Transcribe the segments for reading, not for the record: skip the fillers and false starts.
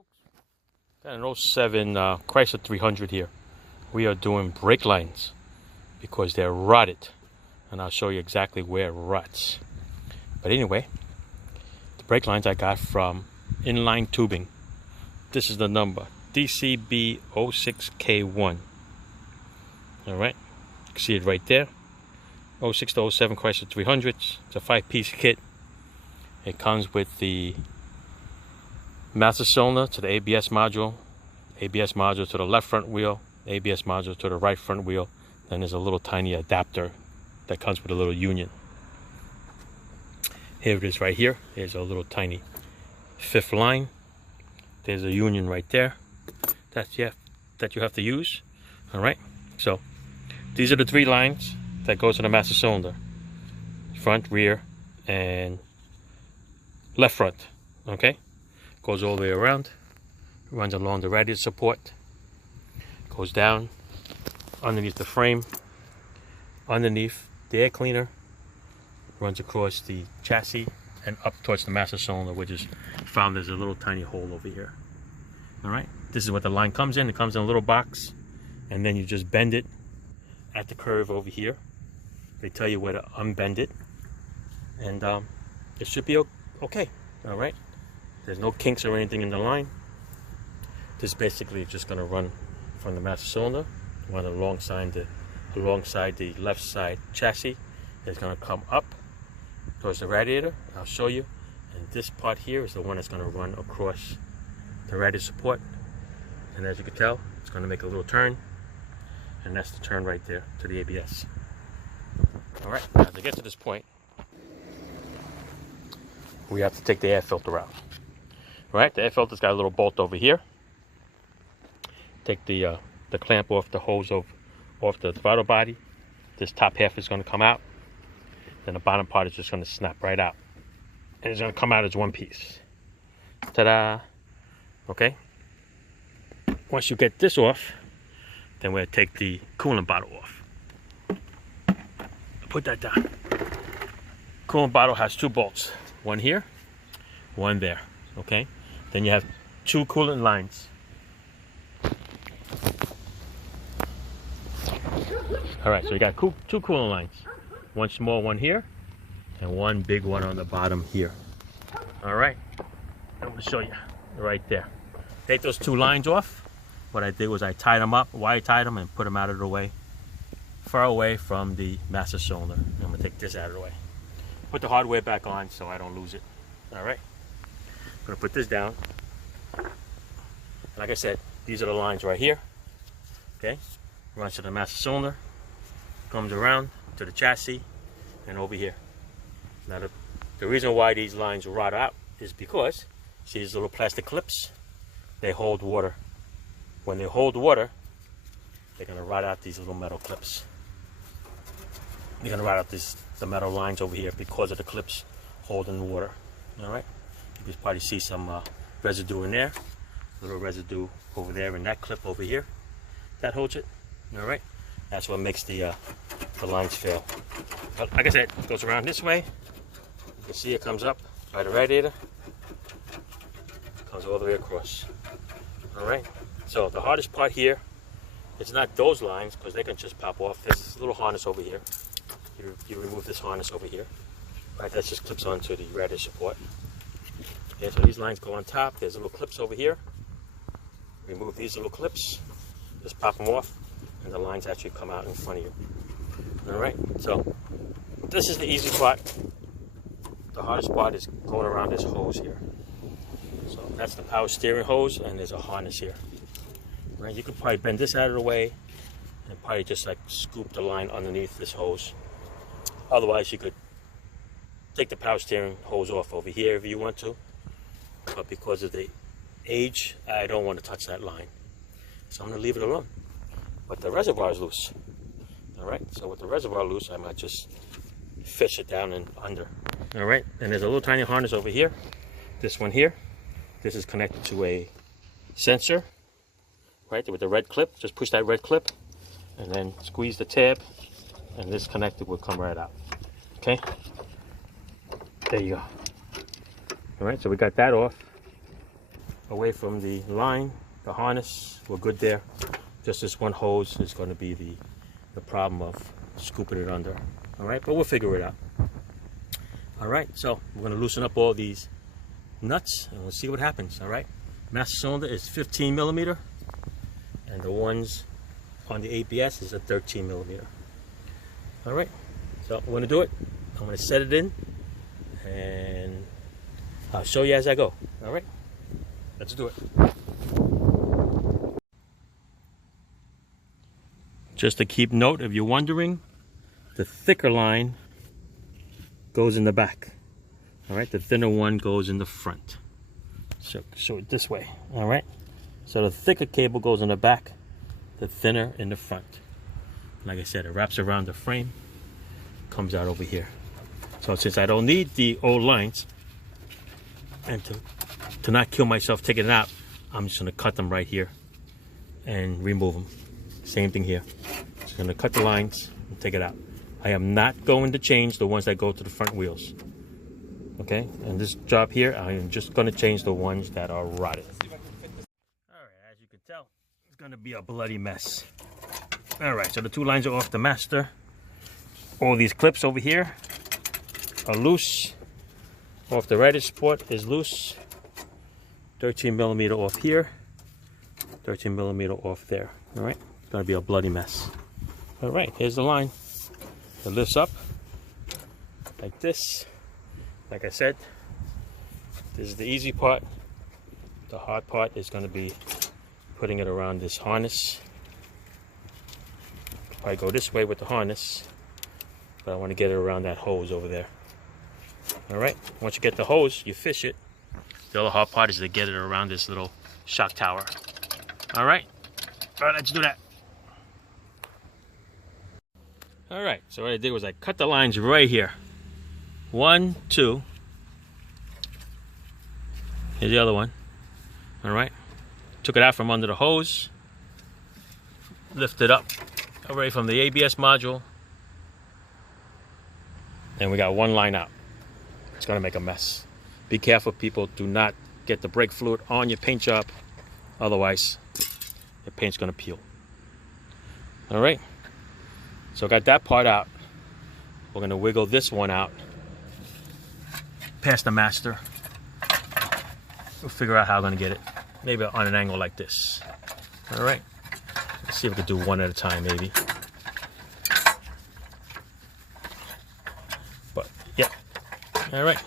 folks. Got an '07 Chrysler 300 here. We are doing brake lines because they're rotted, and I'll show you exactly where it rots. But anyway, the brake lines I got from Inline Tubing. This is the number DCB06K1. All right, you can see it right there. 06 to 07 Chrysler 300s. It's a 5-piece kit. It comes with the master cylinder to the ABS module to the left front wheel, ABS module to the right front wheel. Then there's a little tiny adapter that comes with a little union. Here it is right here. Here's a little tiny 5th line. There's a union right there that you have to use. All right, so these are the 3 lines that goes to the master cylinder: front, rear, and left front. Okay, goes all the way around, runs along the radiator support, goes down underneath the frame, underneath the air cleaner, runs across the chassis and up towards the master cylinder, which is found there's a little tiny hole over here. All right, this is what the line comes in. It comes in a little box, and then you just bend it at the curve over here. They tell you where to unbend it, and it should be okay. All right, there's no kinks or anything in the line. This is basically just going to run from the master cylinder, run alongside the left side chassis. It's going to come up towards the radiator. I'll show you. And this part here is the one that's going to run across the radiator support. And as you can tell, it's going to make a little turn. And that's the turn right there to the ABS. All right, now to get to this point, we have to take the air filter out. All right, the air filter's got a little bolt over here. Take the clamp off the hose off the throttle body. This top half is going to come out. Then the bottom part is just going to snap right out. And it's going to come out as one piece. Ta-da! Okay. Once you get this off, then we'll take the coolant bottle off. Put that down. Coolant bottle has 2 bolts. One here, one there. Okay. Then you have 2 coolant lines. All right, so you got 2 coolant lines. One small one here, and one big one on the bottom here. All right, I'm gonna show you right there. Take those 2 lines off. What I did was I tied them up, wire tied them, and put them out of the way, far away from the master cylinder. I'm gonna take this out of the way. Put the hardware back on so I don't lose it. All right, I'm gonna put this down. Like I said, these are the lines right here. Okay, runs to the master cylinder, comes around to the chassis, and over here. Now the reason why these lines rot out is because, see these little plastic clips? They hold water. When they hold water, they're going to rot out these little metal clips. They're going to rot out the metal lines over here because of the clips holding water. All right, you can probably see some residue in there, a little residue over there in that clip over here. That holds it. All right, that's what makes the lines fail. But like I said, it goes around this way. You can see it comes up by the radiator, comes all the way across. All right, so the hardest part here, it's not those lines because they can just pop off. There's this little harness over here. You remove this harness over here. Right, that just clips onto the radiator support. Okay, so these lines go on top. There's little clips over here. Remove these little clips, just pop them off, and the lines actually come out in front of you. All right, so this is the easy part. The hardest part is going around this hose here. So that's the power steering hose, and there's a harness here. Right, you could probably bend this out of the way and probably just like scoop the line underneath this hose. Otherwise, you could take the power steering hose off over here if you want to. But because of the age, I don't want to touch that line. So I'm going to leave it alone. But the reservoir is loose. All right, so with the reservoir loose, I might just fish it down and under. All right, and there's a little tiny harness over here. This one here. This is connected to a sensor, right, with the red clip. Just push that red clip and then squeeze the tab, and this connector will come right out. Okay, there you go. All right, so we got that off. away from the line, the harness, we're good there. Just this one hose is going to be the problem of scooping it under. All right, but we'll figure it out. All right, so we're going to loosen up all these nuts and we'll see what happens. All right, master cylinder is 15 millimeter, and the ones on the ABS is a 13 millimeter. All right, so I'm going to do it. I'm going to set it in and I'll show you as I go. All right, let's do it. Just to keep note, if you're wondering, the thicker line goes in the back. All right, the thinner one goes in the front. So show it this way. All right, so the thicker cable goes in the back, the thinner in the front. Like I said, it wraps around the frame, comes out over here. So since I don't need the old lines, and to not kill myself taking it out, I'm just gonna cut them right here and remove them. Same thing here. Just gonna cut the lines and take it out. I am not going to change the ones that go to the front wheels. Okay, and this job here, I am just gonna change the ones that are rotted. All right, as you can tell, it's gonna be a bloody mess. All right, so the two lines are off the master. All these clips over here are loose. Off the radish support is loose. 13 millimeter off here. 13 millimeter off there. All right, it's gonna be a bloody mess. All right, here's the line. It lifts up like this. Like I said, this is the easy part. The hard part is gonna be putting it around this harness. I go this way with the harness, but I want to get it around that hose over there. All right, once you get the hose, you fish it. The other hard part is to get it around this little shock tower. All right, let's do that. All right, so what I did was I cut the lines right here. 1, 2. Here's the other one. All right, took it out from under the hose, lift it up away from the ABS module, and we got one line out. It's gonna make a mess. Be careful, people. Do not get the brake fluid on your paint job, otherwise the paint's gonna peel. All right, so I got that part out. We're gonna wiggle this one out past the master. We'll figure out how I'm gonna get it. Maybe on an angle like this. All right, let's see if we can do one at a time, maybe. But yeah, all right.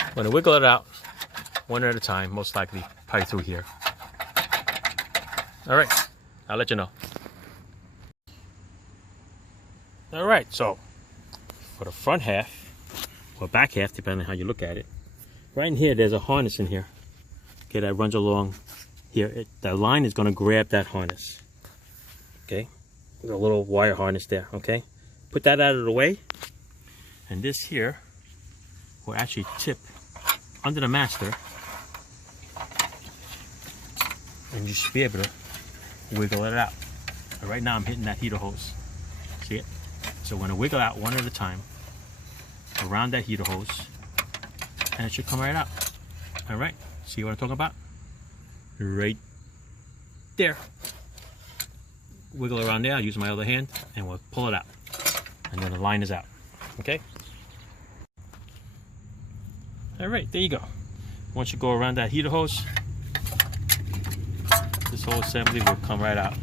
I'm gonna wiggle it out one at a time, most likely probably through here. All right, I'll let you know. All right, so for the front half, or back half, depending on how you look at it, right in here, there's a harness in here. Okay, that runs along here. The line is gonna grab that harness. Okay, there's a little wire harness there, okay? Put that out of the way, and this here will actually tip under the master, and you should be able to wiggle it out. But right now I'm hitting that heater hose. See it? So we're gonna wiggle out one at a time around that heater hose, and it should come right out. All right, see what I'm talking about? Right there. Wiggle around there, I'll use my other hand, and we'll pull it out. And then the line is out, okay? All right, there you go. Once you go around that heater hose, this whole assembly will come right out.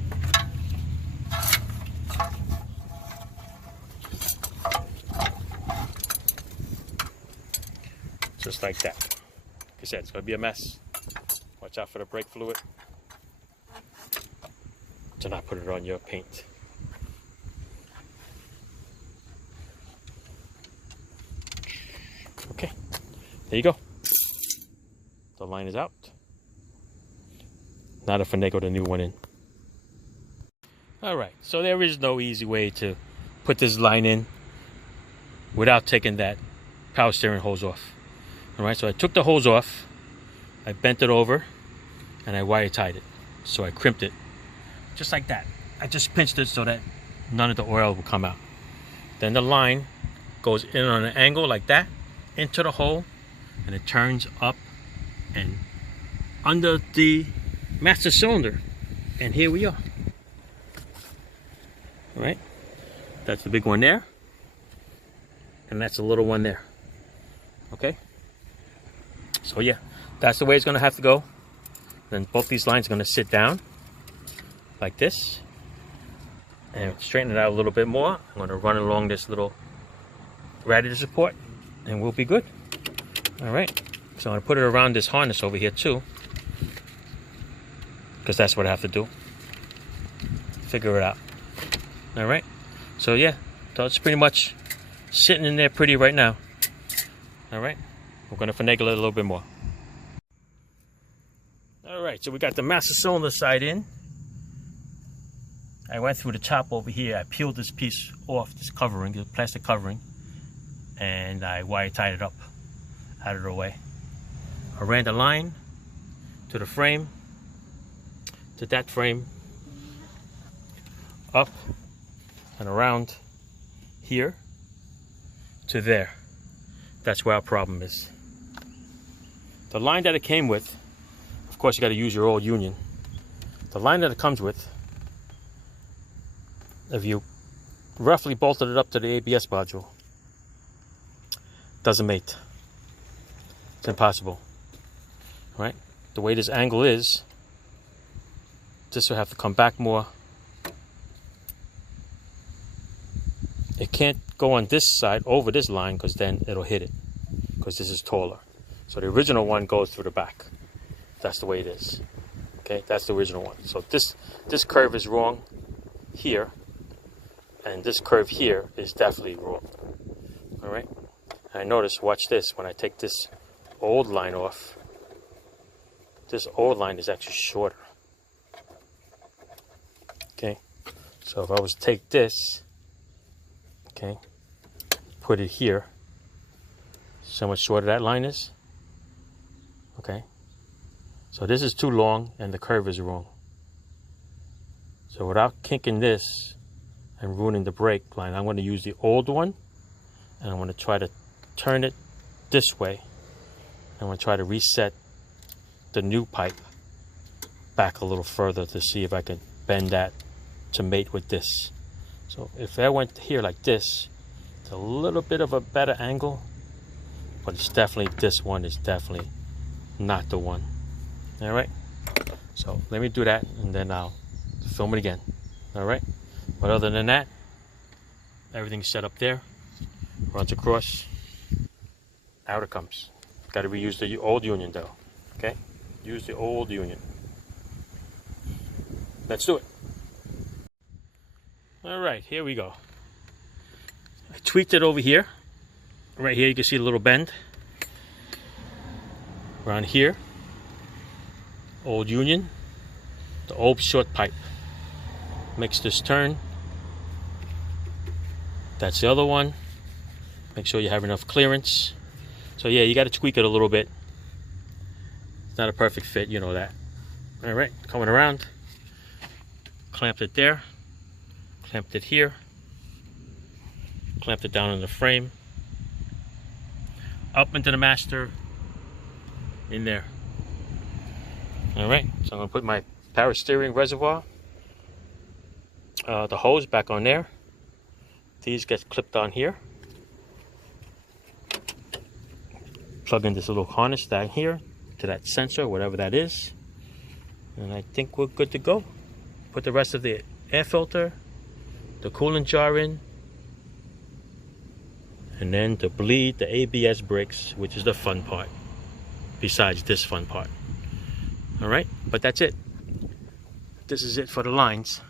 Just like that. Like I said, it's gonna be a mess. Watch out for the brake fluid. Do not put it on your paint. Okay, there you go. The line is out. Now to finagle the new one in. All right, so there is no easy way to put this line in without taking that power steering hose off. All right, so I took the hose off, I bent it over, and I wire tied it. So I crimped it, just like that. I just pinched it so that none of the oil will come out. Then the line goes in on an angle like that, into the hole, and it turns up and under the master cylinder, and here we are. All right, that's the big one there, and that's the little one there. Okay, so yeah, that's the way it's going to have to go. Then both these lines are going to sit down like this, and straighten it out a little bit more. I'm going to run along this little radiator support, and we'll be good. All right, so I'm going to put it around this harness over here too, because that's what I have to do. Figure it out. All right, so yeah, so it's pretty much sitting in there pretty right now. All right, we're going to finagle it a little bit more. All right, so we got the master cylinder side in. I went through the top over here. I peeled this piece off, this covering, the plastic covering, and I wire tied it up out of the way. I ran the line to the frame, to that frame, up and around here to there. That's where our problem is. The line that it came with, of course you got to use your old union. The line that it comes with, if you roughly bolted it up to the ABS module, doesn't mate. It's impossible. Right? The way this angle is, this will have to come back more. It can't go on this side over this line, because then it'll hit it, because this is taller. So the original one goes through the back. That's the way it is. Okay, that's the original one. So this curve is wrong here, and this curve here is definitely wrong. All right. I notice, watch this, when I take this old line off, this old line is actually shorter. Okay, so if I was to take this, okay, put it here, see how much shorter that line is? Okay, so this is too long and the curve is wrong. So without kinking this and ruining the brake line, I'm going to use the old one, and I'm going to try to turn it this way. I'm going to try to reset the new pipe back a little further to see if I can bend that to mate with this. So if I went here like this, it's a little bit of a better angle, but it's definitely, this one is definitely not the one. All right, so let me do that and then I'll film it again. All right, but other than that, everything's set up there, runs across, out it comes. Got to reuse the old union though. Okay, use the old union. Let's do it. All right, here we go. I tweaked it over here. Right here you can see a little bend. Around here, old union, the old short pipe. Makes this turn. That's the other one. Make sure you have enough clearance. So yeah, you got to tweak it a little bit. It's not a perfect fit, you know that. All right, coming around, clamped it there, clamped it here, clamped it down in the frame, up into the master, in there. All right, so I'm gonna put my power steering reservoir, the hose back on there. These get clipped on here. Plug in this little harness down here to that sensor, whatever that is, and I think we're good to go. Put the rest of the air filter, the coolant jar in, and then to bleed the ABS brakes, which is the fun part, besides this fun part. All right, but that's it. This is it for the lines.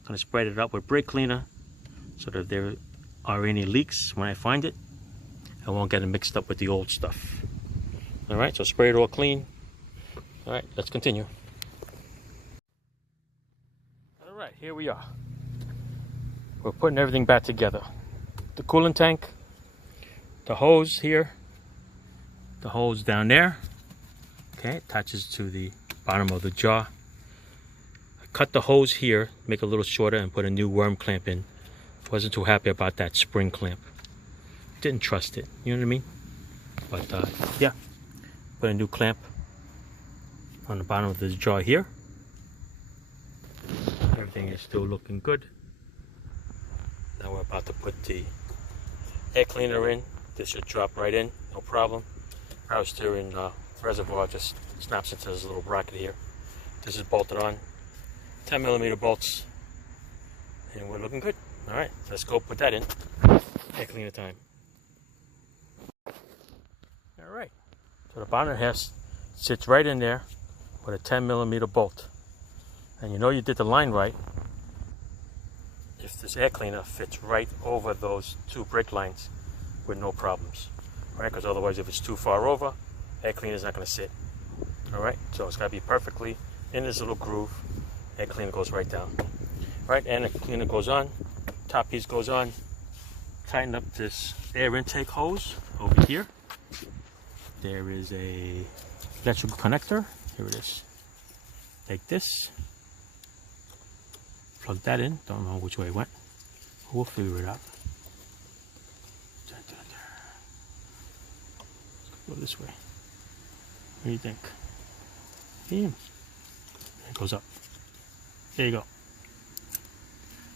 I'm gonna spread it up with brake cleaner so that if there are any leaks when I find it, I won't get it mixed up with the old stuff. All right, so spray it all clean. All right, let's continue. All right, here we are. We're putting everything back together. The coolant tank, the hose here, the hose down there. Okay, attaches to the bottom of the jar. I cut the hose here, make it a little shorter, and put a new worm clamp in. Wasn't too happy about that spring clamp. Didn't trust it, you know what I mean? But yeah, put a new clamp on the bottom of this jaw here. Everything is still looking good. Now we're about to put the air cleaner in. This should drop right in, no problem. Power steering reservoir just snaps into this little bracket here. This is bolted on, 10mm bolts, and we're looking good. All right, let's go put that in. Air cleaner time. All right, so the bonnet half sits right in there with a 10mm bolt. And you know you did the line right if this air cleaner fits right over those two brake lines with no problems, right? Because otherwise, if it's too far over, air cleaner is not going to sit. All right, so it's got to be perfectly in this little groove. Air cleaner goes right down, right? And the cleaner goes on, top piece goes on. Tighten up this air intake hose over here. There is a electrical connector. Here it is. Take this, plug that in. Don't know which way it went. We'll figure it out. Let's go this way. What do you think? Bam. It goes up. There you go.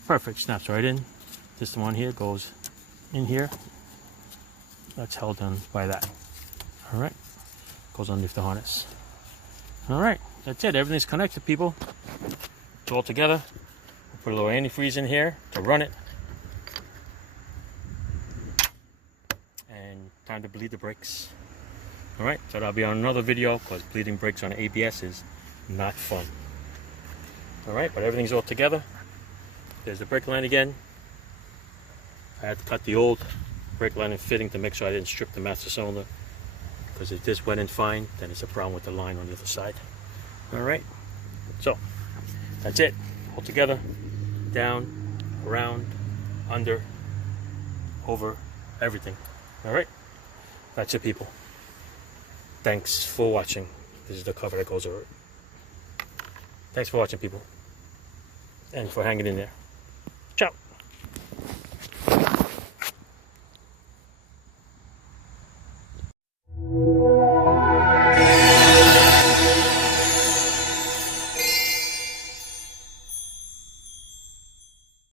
Perfect. Snaps right in. This one here goes in here. That's held on by that. All right. Goes underneath the harness. All right. That's it. Everything's connected, people. It's all together. We'll put a little antifreeze in here to run it. And time to bleed the brakes. All right. So that'll be on another video because bleeding brakes on ABS is not fun. All right. But everything's all together. There's the brake line again. I had to cut the old brake line and fitting to make sure I didn't strip the master cylinder. Because if this went in fine, then it's a problem with the line on the other side. All right. So that's it. All together. Down, around, under, over, everything. All right. That's it, people. Thanks for watching. This is the cover that goes over it. Thanks for watching, people. And for hanging in there.